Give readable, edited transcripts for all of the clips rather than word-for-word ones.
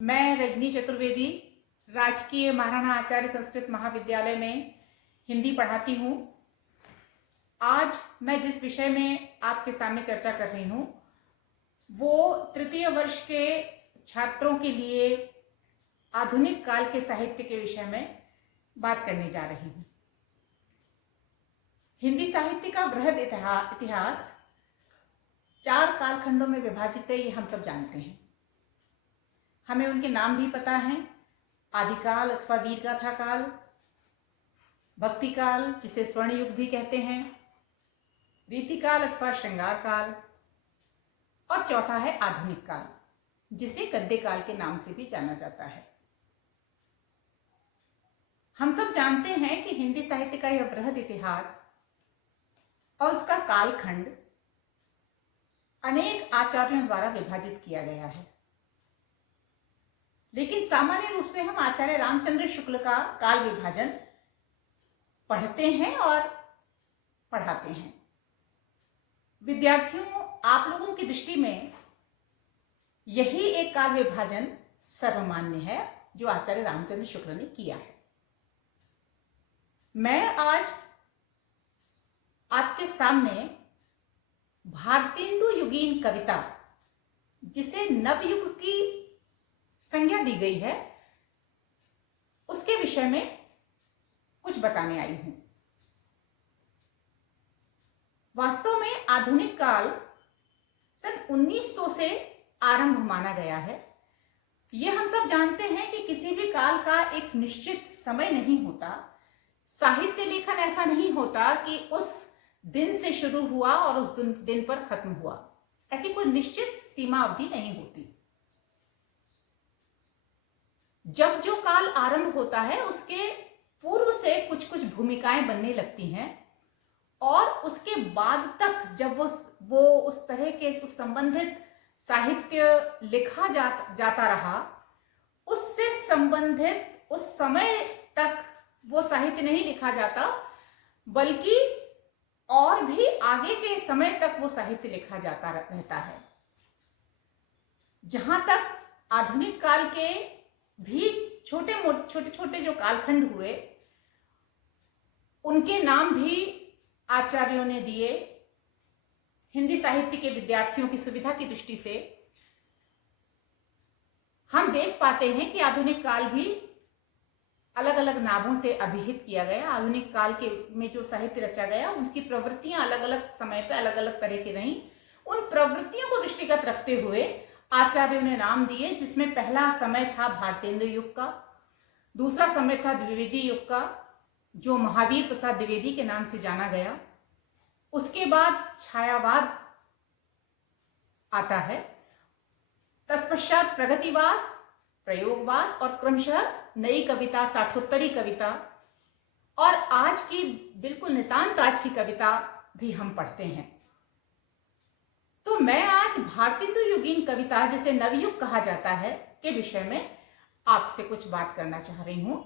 मैं रजनी चतुर्वेदी राजकीय महाराणा आचार्य संस्कृत महाविद्यालय में हिंदी पढ़ाती हूँ। आज मैं जिस विषय में आपके सामने चर्चा कर रही हूँ वो तृतीय वर्ष के छात्रों के लिए आधुनिक काल के साहित्य के विषय में बात करने जा रही हूँ। हिंदी साहित्य का वृहद इतिहास 4 कालखंडों में विभाजित है, ये हम सब जानते हैं। हमें उनके नाम भी पता हैं। आदिकाल अथवा वीरगाथा काल, भक्ति काल जिसे स्वर्ण युग भी कहते हैं, रीतिकाल अथवा श्रृंगार काल, और चौथा है आधुनिक काल जिसे गद्य काल के नाम से भी जाना जाता है। हम सब जानते हैं कि हिंदी साहित्य का यह वृहद इतिहास और उसका कालखंड अनेक आचार्यों द्वारा विभाजित किया गया है, लेकिन सामान्य रूप से हम आचार्य रामचंद्र शुक्ल का काल विभाजन पढ़ते हैं और पढ़ाते हैं। विद्यार्थियों, आप लोगों की दृष्टि में यही एक काल विभाजन सर्वमान्य है जो आचार्य रामचंद्र शुक्ल ने किया है। मैं आज आपके सामने भारतेंदु युगीन कविता, जिसे नवयुग की संज्ञा दी गई है, उसके विषय में कुछ बताने आई हूं। वास्तव में आधुनिक काल सन 1900 से आरंभ माना गया है। यह हम सब जानते हैं कि किसी भी काल का एक निश्चित समय नहीं होता। साहित्य लेखन ऐसा नहीं होता कि उस दिन से शुरू हुआ और उस दिन पर खत्म हुआ। ऐसी कोई निश्चित सीमा अवधि नहीं होती। जब जो काल आरंभ होता है उसके पूर्व से कुछ कुछ भूमिकाएं बनने लगती हैं और उसके बाद तक जब वो उस तरह के उस संबंधित साहित्य लिखा जाता रहा, उससे संबंधित उस समय तक वो साहित्य नहीं लिखा जाता, बल्कि और भी आगे के समय तक वो साहित्य लिखा जाता रहता है। जहां तक आधुनिक काल के भी छोटे छोटे जो कालखंड हुए, उनके नाम भी आचार्यों ने दिए। हिंदी साहित्य के विद्यार्थियों की सुविधा की दृष्टि से हम देख पाते हैं कि आधुनिक काल भी अलग अलग नामों से अभिहित किया गया। आधुनिक काल के में जो साहित्य रचा गया, उनकी प्रवृत्तियां अलग अलग समय पे अलग अलग तरह की रहीं। उन प्रवृत्तियों को दृष्टिगत रखते हुए आचार्यों ने नाम दिए, जिसमें पहला समय था भारतेंदु युग का, दूसरा समय था द्विवेदी युग का जो महावीर प्रसाद द्विवेदी के नाम से जाना गया। उसके बाद छायावाद आता है, तत्पश्चात प्रगतिवाद, प्रयोगवाद और क्रमशः नई कविता, साठोत्तरी कविता, और आज की बिल्कुल नितांत आज की कविता भी हम पढ़ते हैं। तो मैं आज भारतेंदु युगीन कविता, जिसे नवयुग कहा जाता है, के विषय में आपसे कुछ बात करना चाह रही हूं।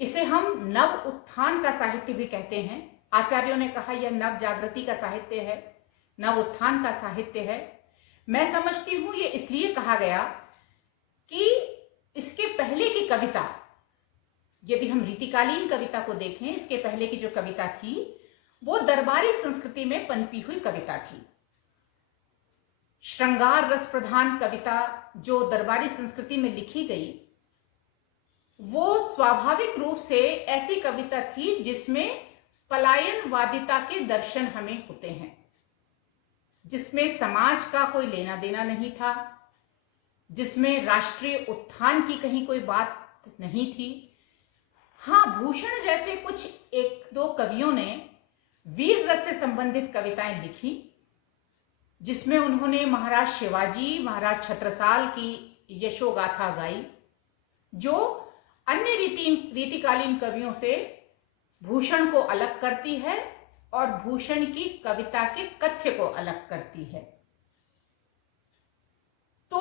इसे हम नव उत्थान का साहित्य भी कहते हैं। आचार्यों ने कहा यह नव जागृति का साहित्य है, नव उत्थान का साहित्य है। मैं समझती हूं ये इसलिए कहा गया कि इसके पहले की कविता, यदि हम रीतिकालीन कविता को देखें, इसके पहले की जो कविता थी वो दरबारी संस्कृति में पनपी हुई कविता थी। श्रृंगार रस प्रधान कविता जो दरबारी संस्कृति में लिखी गई, वो स्वाभाविक रूप से ऐसी कविता थी जिसमें पलायनवादिता के दर्शन हमें होते हैं, जिसमें समाज का कोई लेना देना नहीं था, जिसमें राष्ट्रीय उत्थान की कहीं कोई बात नहीं थी। हाँ, भूषण जैसे कुछ एक दो कवियों ने वीर रस से संबंधित कविताएं लिखी, जिसमें उन्होंने महाराज शिवाजी, महाराज छत्रसाल की यशोगाथा गाई, जो अन्य रीतिकालीन कवियों से भूषण को अलग करती है और भूषण की कविता के कथ्य को अलग करती है। तो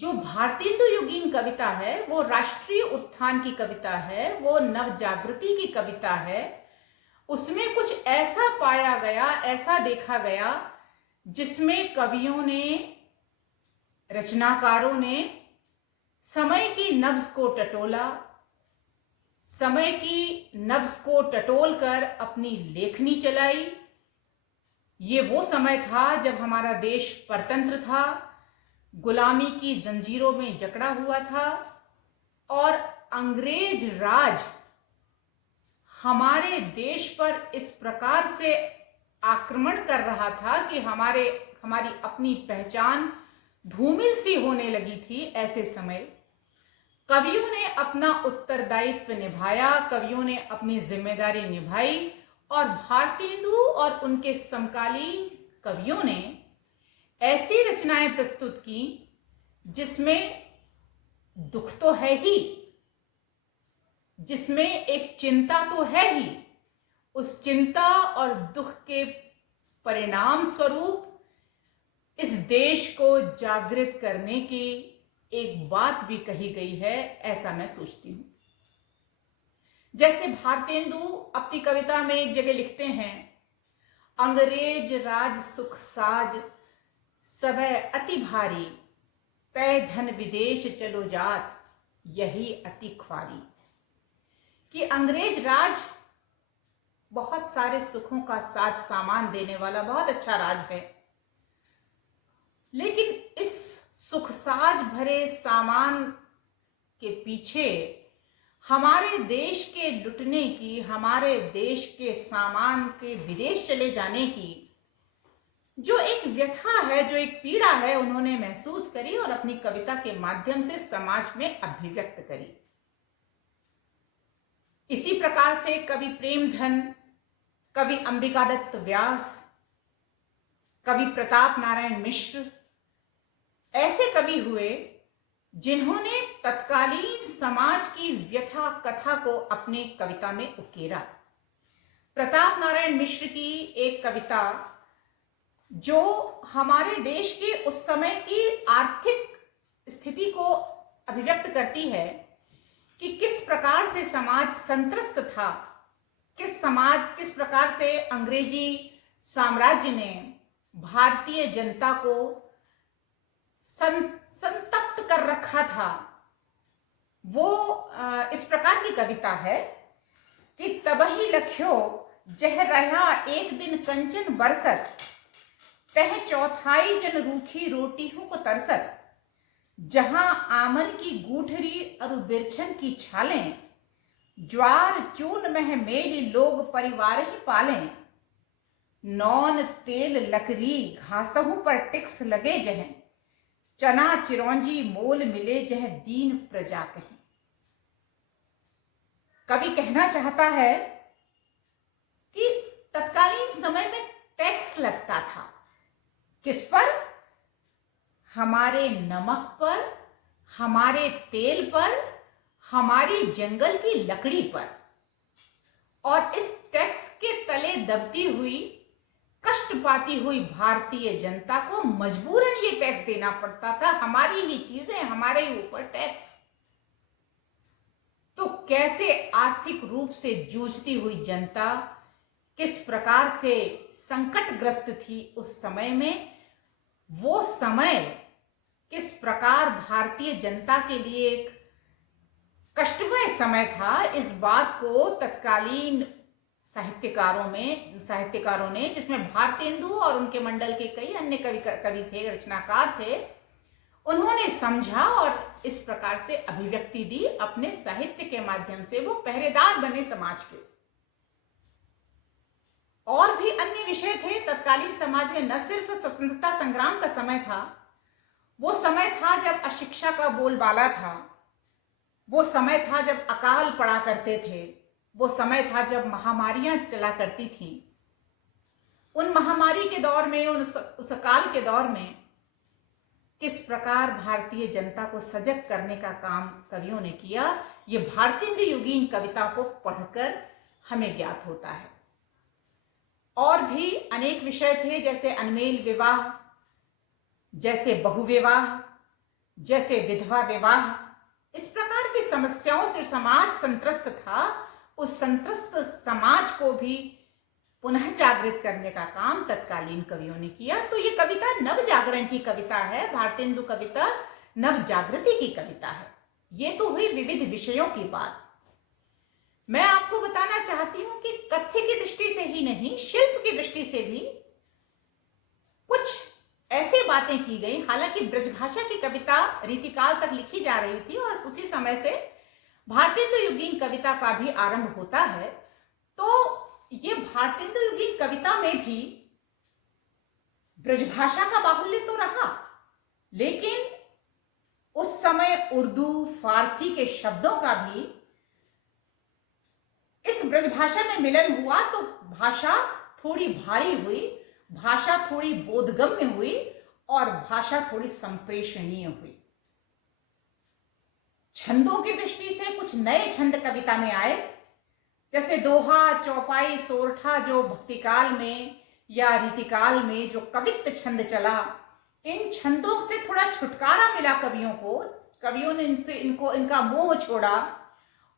जो भारतेंदु युगीन कविता है वो राष्ट्रीय उत्थान की कविता है, वो नव जागृति की कविता है। उसमें कुछ ऐसा पाया गया, ऐसा देखा गया, जिसमें कवियों ने, रचनाकारों ने की नब्ज को टटोला, समय की नब्ज को टटोल कर अपनी लेखनी चलाई। ये वो समय था जब हमारा देश परतंत्र था, गुलामी की जंजीरों में जकड़ा हुआ था और अंग्रेज राज हमारे देश पर इस प्रकार से आक्रमण कर रहा था कि हमारी अपनी पहचान धूमिल सी होने लगी थी। ऐसे समय कवियों ने अपना उत्तरदायित्व निभाया, कवियों ने अपनी जिम्मेदारी निभाई और भारतेंदु और उनके समकालीन कवियों ने ऐसी रचनाएं प्रस्तुत की जिसमें दुख तो है ही, जिसमें एक चिंता तो है ही। उस चिंता और दुख के परिणाम स्वरूप इस देश को जागृत करने की एक बात भी कही गई है, ऐसा मैं सोचती हूं। जैसे भारतेंदु अपनी कविता में एक जगह लिखते हैं, अंग्रेज राज सुख साज सबे अति भारी, पै धन विदेश चलो जात यही अति ख्वारी। कि अंग्रेज राज बहुत सारे सुखों का साज सामान देने वाला बहुत अच्छा राज है, लेकिन इस सुख साज भरे सामान के पीछे हमारे देश के लुटने की, हमारे देश के सामान के विदेश चले जाने की जो एक व्यथा है, जो एक पीड़ा है, उन्होंने महसूस करी और अपनी कविता के माध्यम से समाज में अभिव्यक्त करी। इसी प्रकार से कवि प्रेमधन, कवि अंबिकादत्त व्यास, कवि प्रताप नारायण मिश्र ऐसे कवि हुए जिन्होंने तत्कालीन समाज की व्यथा कथा को अपने कविता में उकेरा। प्रताप नारायण मिश्र की एक कविता जो हमारे देश के उस समय की आर्थिक स्थिति को अभिव्यक्त करती है कि किस प्रकार से समाज संत्रस्त था, किस प्रकार से अंग्रेजी साम्राज्य ने भारतीय जनता को संतप्त कर रखा था। वो इस प्रकार की कविता है कि तबही लख्यो जह रहा एक दिन कंचन बरसत, तह चौथाई जन रूखी रोटी हूं को तरसत, जहां आमन की गूठरी और बिरछन की छालें, ज्वार चून मह मेली लोग परिवार ही पालें, नौन तेल लकड़ी घासहू पर टिक्स लगे जह, चना चिरौंजी मोल मिले जह दीन प्रजा कहें। कवि कहना चाहता है कि तत्कालीन समय में टैक्स लगता था, किस पर? हमारे नमक पर, हमारे तेल पर, हमारी जंगल की लकड़ी पर। और इस टैक्स के तले दबती हुई, कष्ट पाती हुई भारतीय जनता को मजबूरन ये टैक्स देना पड़ता था। हमारी ही चीजें, हमारे ही ऊपर टैक्स। तो कैसे आर्थिक रूप से जूझती हुई जनता किस प्रकार से संकटग्रस्त थी उस समय में, वो समय किस प्रकार भारतीय जनता के लिए एक कष्टमय समय था, इस बात को तत्कालीन साहित्यकारों ने, जिसमें भारतेंदु और उनके मंडल के कई अन्य कवि थे, रचनाकार थे, उन्होंने समझा और इस प्रकार से अभिव्यक्ति दी। अपने साहित्य के माध्यम से वो पहरेदार बने समाज के। और भी अन्य विषय थे तत्कालीन समाज में। न सिर्फ स्वतंत्रता संग्राम का समय था, वो समय था जब अशिक्षा का बोलबाला था, वो समय था जब अकाल पड़ा करते थे, वो समय था जब महामारियां चला करती थी। उन महामारी के दौर में, उस काल के दौर में किस प्रकार भारतीय जनता को सजग करने का काम कवियों ने किया, ये भारतेंदु युगीन कविता को पढ़कर हमें ज्ञात होता है। और भी अनेक विषय थे, जैसे अनमेल विवाह, जैसे बहुविवाह, जैसे विधवा विवाह। इस प्रकार की समस्याओं से समाज संत्रस्त था। उस संत्रस्त समाज को भी पुनः जागृत करने का काम तत्कालीन कवियों ने किया। तो ये कविता नव जागरण की कविता है। भारतेंदु कविता नव जागृति की कविता है। ये तो हुई विविध विषयों की बात। मैं आपको बताना चाहती हूं कि कथ्य की दृष्टि से ही नहीं, शिल्प की दृष्टि से भी कुछ ऐसे बातें की गई। हालांकि ब्रजभाषा की कविता रीतिकाल तक लिखी जा रही थी और उसी समय से भारतेंदुयुगीन कविता का भी आरंभ होता है। तो ये भारतेंदुयुगीन कविता में भी ब्रजभाषा का बाहुल्य तो रहा, लेकिन उस समय उर्दू फारसी के शब्दों का भी इस ब्रजभाषा में मिलन हुआ, तो भाषा थोड़ी भारी हुई, भाषा थोड़ी बोधगम्य हुई और भाषा थोड़ी संप्रेषणीय हुई। छंदों की दृष्टि से कुछ नए छंद कविता में आए, जैसे दोहा, चौपाई, सोरठा जो भक्तिकाल में या रीतिकाल में जो कवित्व छंद चला, इन छंदों से थोड़ा छुटकारा मिला कवियों को। कवियों ने इनका मोह छोड़ा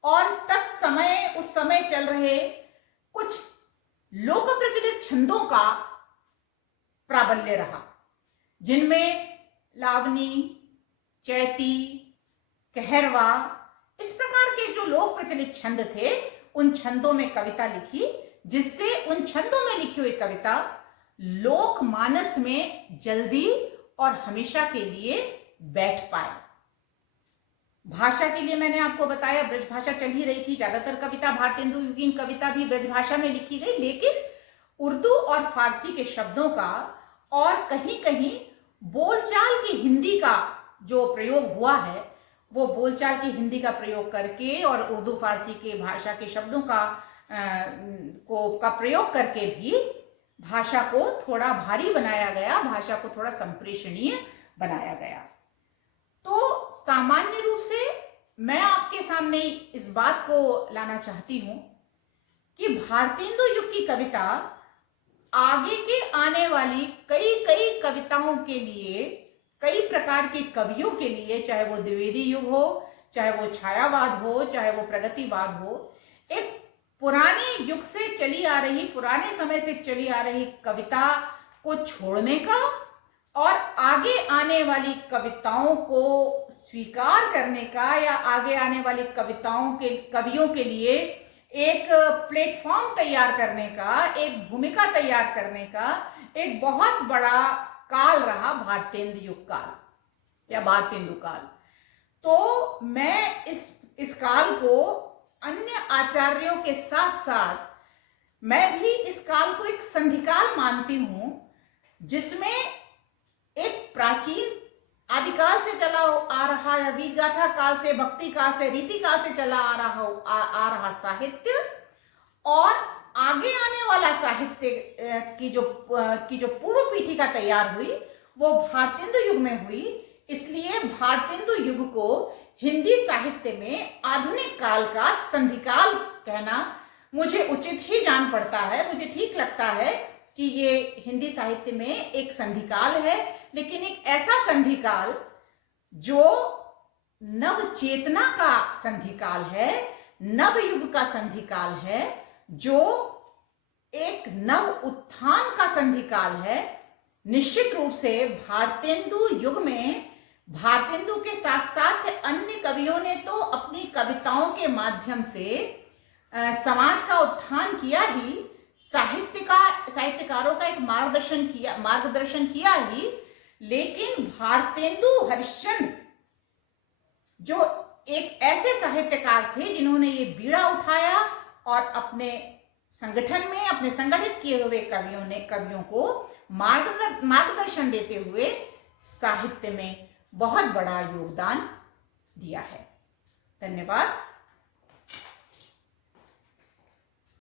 और तत्समय उस समय चल रहे कुछ लोक प्रचलित छंदों का प्राबल्य रहा, जिनमें लावनी, चैती, कहरवा, इस प्रकार के जो लोक प्रचलित छंद थे, उन छंदों में कविता लिखी, जिससे उन छंदों में लिखी हुई कविता लोक मानस में जल्दी और हमेशा के लिए बैठ पाए। भाषा के लिए मैंने आपको बताया ब्रजभाषा चल ही रही थी, ज्यादातर कविता भारतेंदुयुगीन कविता भी ब्रजभाषा में लिखी गई, लेकिन उर्दू और फारसी के शब्दों का और कहीं कहीं बोलचाल की हिंदी का जो प्रयोग हुआ है, वो बोलचाल की हिंदी का प्रयोग करके और उर्दू फारसी के भाषा के शब्दों का प्रयोग करके भी भाषा को थोड़ा भारी बनाया गया, भाषा को थोड़ा संप्रेषणीय बनाया गया। तो सामान्य रूप से मैं आपके सामने इस बात को लाना चाहती हूं कि भारतेंदु युग की कविता आगे के आने वाली कई कविताओं के लिए, कई प्रकार के कवियों के लिए, चाहे वो द्विवेदी युग हो, चाहे वो छायावाद हो, चाहे वो प्रगतिवाद हो, एक पुराने युग से चली आ रही, पुराने समय से चली आ रही कविता को छोड़ने का और आगे आने वाली कविताओं को स्वीकार करने का, या आगे आने वाली कवियों के लिए एक प्लेटफॉर्म तैयार करने का, एक भूमिका तैयार करने का एक बहुत बड़ा काल रहा भारतेंदु युग काल या भारतेंदु काल। तो मैं इस काल को अन्य आचार्यों के साथ साथ मैं भी इस काल को एक संधिकाल मानती हूं, जिसमें एक प्राचीन आदिकाल से चला आ रहा है, वीर गाथा काल से, भक्ति काल से, रीति काल से चला आ रहा साहित्य और आगे आने वाला साहित्य की जो पूर्व पीठिका तैयार हुई, वो भारतेंदु युग में हुई। इसलिए भारतेंदु युग को हिंदी साहित्य में आधुनिक काल का संधिकाल कहना मुझे उचित ही जान पड़ता है। मुझे ठीक लगता है कि ये हिंदी साहित्य में एक संधिकाल है, लेकिन एक ऐसा संधिकाल जो नव चेतना का संधिकाल है, नव युग का संधिकाल है, जो एक नव उत्थान का संधिकाल है। निश्चित रूप से भारतेंदु युग में भारतेंदु के साथ साथ अन्य कवियों ने तो अपनी कविताओं के माध्यम से समाज का उत्थान किया ही, साहित्यकारों का एक मार्गदर्शन किया ही, लेकिन भारतेंदु हरिश्चंद्र जो एक ऐसे साहित्यकार थे जिन्होंने ये बीड़ा उठाया और अपने संगठन में, अपने संगठित किए हुए कवियों को मार्गदर्शन देते हुए साहित्य में बहुत बड़ा योगदान दिया है। धन्यवाद।